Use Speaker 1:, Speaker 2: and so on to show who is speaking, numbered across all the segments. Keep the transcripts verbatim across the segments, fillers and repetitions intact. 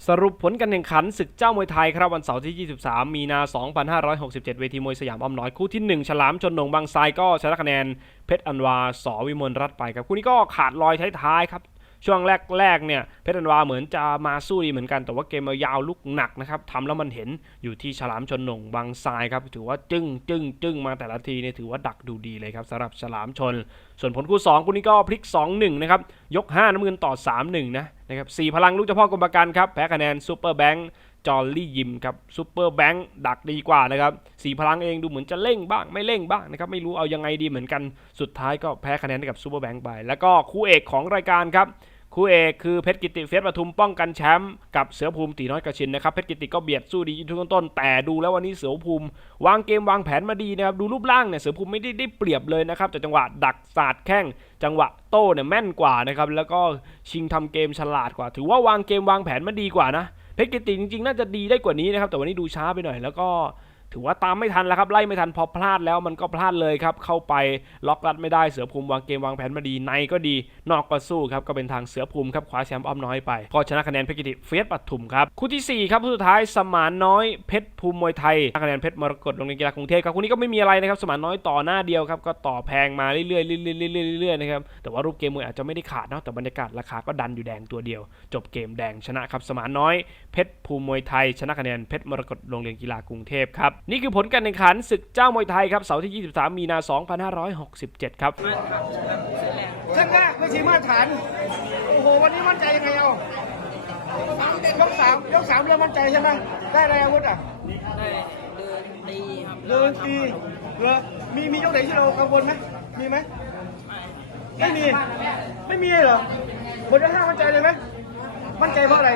Speaker 1: สรุปผลการแข่งขันศึกเจ้ามวยไทยครับวันเสาร์ที่ ยี่สิบสาม มีนา สองพันห้าร้อยหกสิบเจ็ด เวทีมวยสยามอ้อมน้อยคู่ที่ หนึ่ง ฉลามชนหนงบางทรายก็ชนะคะแนนเพชรอันวาสวิมลรัตน์ไปครับคู่นี้ก็ขาดลอยท้ายๆครับช่วงแรกๆเนี่ยเพชรอันวาเหมือนจะมาสู้ดีเหมือนกันแต่ว่าเกมยาวลุกหนักนะครับทำแล้วมันเห็นอยู่ที่ฉลามชนหนงบางทรายครับถือว่าจึ้งจึ้งจึ้งมาแต่ละทีเนี่ยถือว่าดักดูดีเลยครับสำหรับฉลามชนส่วนผลคู่สองคู่นี้ก็พลิก สองหนึ่ง นะครับยกห้าน้ำเงินต่อ สามหนึ่ง นะนะครับสี่พลังลูกเจ้าพ่อกรมประกันครับแพ้คะแนนซูเปอร์แบงค์จอลลี่ยิมครับซูเปอร์แบงค์ดักดีกว่านะครับสี่พลังเองดูเหมือนจะเร่งบ้างไม่เร่งบ้างนะครับไม่รู้เอายังไงดีเหมือนกันสุดท้ายก็แพ้คะแนนให้กับซูเปอร์แบงค์ไปแล้วก็คู่เอกของรายการครับคู่เอกคือเพชรกิติเฟียสปทุมป้องกันแชมป์กับเสือภูมิตีน้อยกระชินนะครับเพชรกิติก็เบียดสู้ดีทุกต้นแต่ดูแล้ววันนี้เสือภูมิวางเกมวางแผนมาดีนะครับดูรูปร่างเนี่ยเสือภูมิไม่ได้ได้เปรียบเลยนะครับแต่จังหวะดักศาสตร์แข้งจังหวะโต้เนี่ยแม่นกว่านะครับแล้วก็ชิงทำเกมฉลาดกว่าถือว่าวางเกมวางแผนมาดีกว่านะเพชรกิติจริงๆน่าจะดีได้กว่านี้นะครับแต่วันนี้ดูช้าไปหน่อยแล้วก็ถือว่าตามไม่ทันแล้วครับไล่ไม่ทันพอพลาดแล้วมันก็พลาดเลยครับเข้าไปล็อกรัดไม่ได้เสือภูมิวางเกมวางแผนมาดีในก็ดีนอกก็สู้ครับก็เป็นทางเสือภูมิครับคว้าแชมป์อ้อมน้อยไปก็ชนะคะแนนเพชรกิติเฟียสปทุมครับคู่ที่สี่ครับคู่สุดท้ายสมานน้อยเพชรภูมิมวยไทยคะแนนเพชรมรกตโรงเรียนกีฬากรุงเทพครับคู่นี้ก็ไม่มีอะไรนะครับสมานน้อยต่อหน้าเดียวครับก็ต่อแพงมาเรื่อยๆเรื่อยๆเรื่อยๆนะครับแต่ว่ารูปเกมมวยอาจจะไม่ได้ขาดนะแต่บรรยากาศราคาก็ดันอยู่แดงตัวเดียวจบเกมแดงชนะครับสมานน้อยเพชรภูมิมวยไทยชนะคะแนนเพชรมรกตโรงเรียนกีฬากรุงเทพครับนี่คือผลการแข่งขันศึกเจ้ามวยไทยครับเสาร์ที่ ยี่สิบสาม มีนา สองพันห้าร้อยหกสิบเจ็ด ครับ
Speaker 2: เส้นแรกไม่ใช่มาตรฐานโอ้โหวันนี้มั่นใจยังไงเอายกสามยกสามเริ่มมั่นใจใช่ไหมได้อะไรอาวุธอ่ะ
Speaker 3: ได้เดินตีครับ
Speaker 2: เดินตีเหรอมีมียกไหนที่เรากังวลไหมมีไหมไม่มีไม่มีเหรอหมดยกห้ามั่นใจเลยไหมมั่นใจเพราะอะไร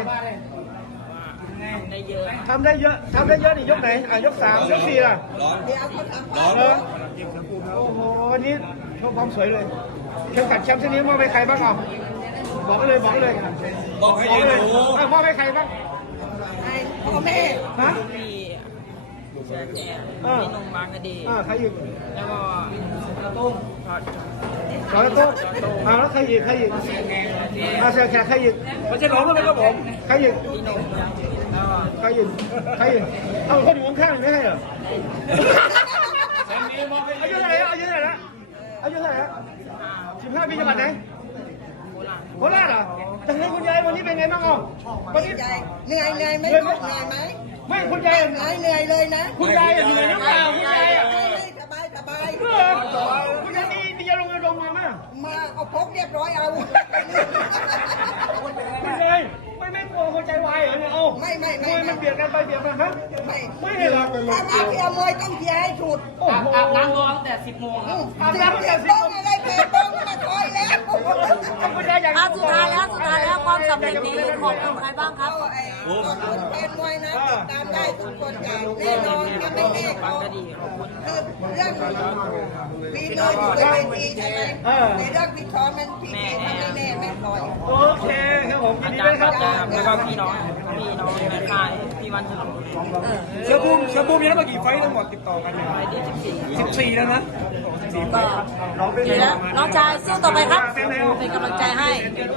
Speaker 3: ได้เยอะ
Speaker 2: ทำได้เยอะทำได้เยอะนี่ยกไหนอ่ะยกสามยกสี่ล่ะร้อนเหรอโอ้โหวันนี้โชว์ความสวยเลยเข็มขัดแชมป์เส้นนี้มอบให้ใครบ้างอ่ะบอกไปเลยบอกไปเลย
Speaker 4: บอกให้ยืนหู
Speaker 2: มอบให้ใครบ้าง
Speaker 3: ให้พ่อแม่
Speaker 2: ฮะ
Speaker 3: พี่เสือแก่พี่นงบางกระดี
Speaker 2: อ่าใครอีก
Speaker 3: แล้วก็กระตุ้งพอด
Speaker 2: ขอแล้วก็อ่าแล้วใครอีกใครอีกอ่าเสือแขกใครอีกไม่ใช่ร้องเลยครับผมใครอีก
Speaker 3: พี่นงแล้วก็
Speaker 2: ใครอีกใครอีกเอาเขาอยู่ข้างๆไม่ให้เหรออายุเท่าไหร่อายุเท่าไหร่ละอายุเท่าไหร่ละสิบห้าปีจังหวัดไหนโคราชเหรอจะให้คุณยายวันนี้เป็นไงบ้างอ่ะวันนี้
Speaker 3: เหนื่อยเหนื่อยไหมเหนื่อยไหม
Speaker 2: ไม่คุณยาย
Speaker 3: เหนื่อยเหนื่อยเลยนะ
Speaker 2: คุณยายเหนื่อยหรือเปล่าคุณยายอ่ะ
Speaker 3: สบายสบาย
Speaker 2: คุณยายนี่นี่จะลงเงินลงมาไหม
Speaker 3: มาเอาพกเรียบร้อยเอา
Speaker 2: คุณยายไม่ไม่กลัวคนใจวายเหรอเนี่ยเอา
Speaker 3: ไม่ไม่
Speaker 2: มวยมันเบียดกันไปเบียดมาฮะ
Speaker 3: ไม่
Speaker 2: ไม่เหรอ
Speaker 3: ถ้ามาเพียมวยต้องเพียให้สุด
Speaker 2: อาบน้ำร้อนแต่สิบโมงครับอาบน้ำแต่สิบโมง
Speaker 3: อะไรเพลต้องมาคอยแล้ว
Speaker 2: คุณยายอยาก
Speaker 5: สุดท้ายแล้วสุดท้ายแล้วความสำเร็จนี้ขอบคุณใครบ้างครับ
Speaker 3: ขอบคุณแฟนมวยนะติดตามได้ทุกคนอย่างแน่นอนถ้าไม่แน่ก็คือเรื่องปีเลยอยู่ในเวทีใช่ไหมในเรื่องพิทอมันพี่ถ้าไม่แน่ไม่ปล่อย
Speaker 2: โอเคครับผมยินดีด้วยครับ
Speaker 3: แล้วก็พี่น้องพี่น้องในค่ายพี่วันฉลอง
Speaker 2: เสือภูมิเสือภูมิยังมากี่ไฟทั้งหมดติดต่อกันเนี่ยสิบสี่แล้วนะ
Speaker 5: ก็น้องชายสู้ต่อไปครับเป็นกำลังใจให้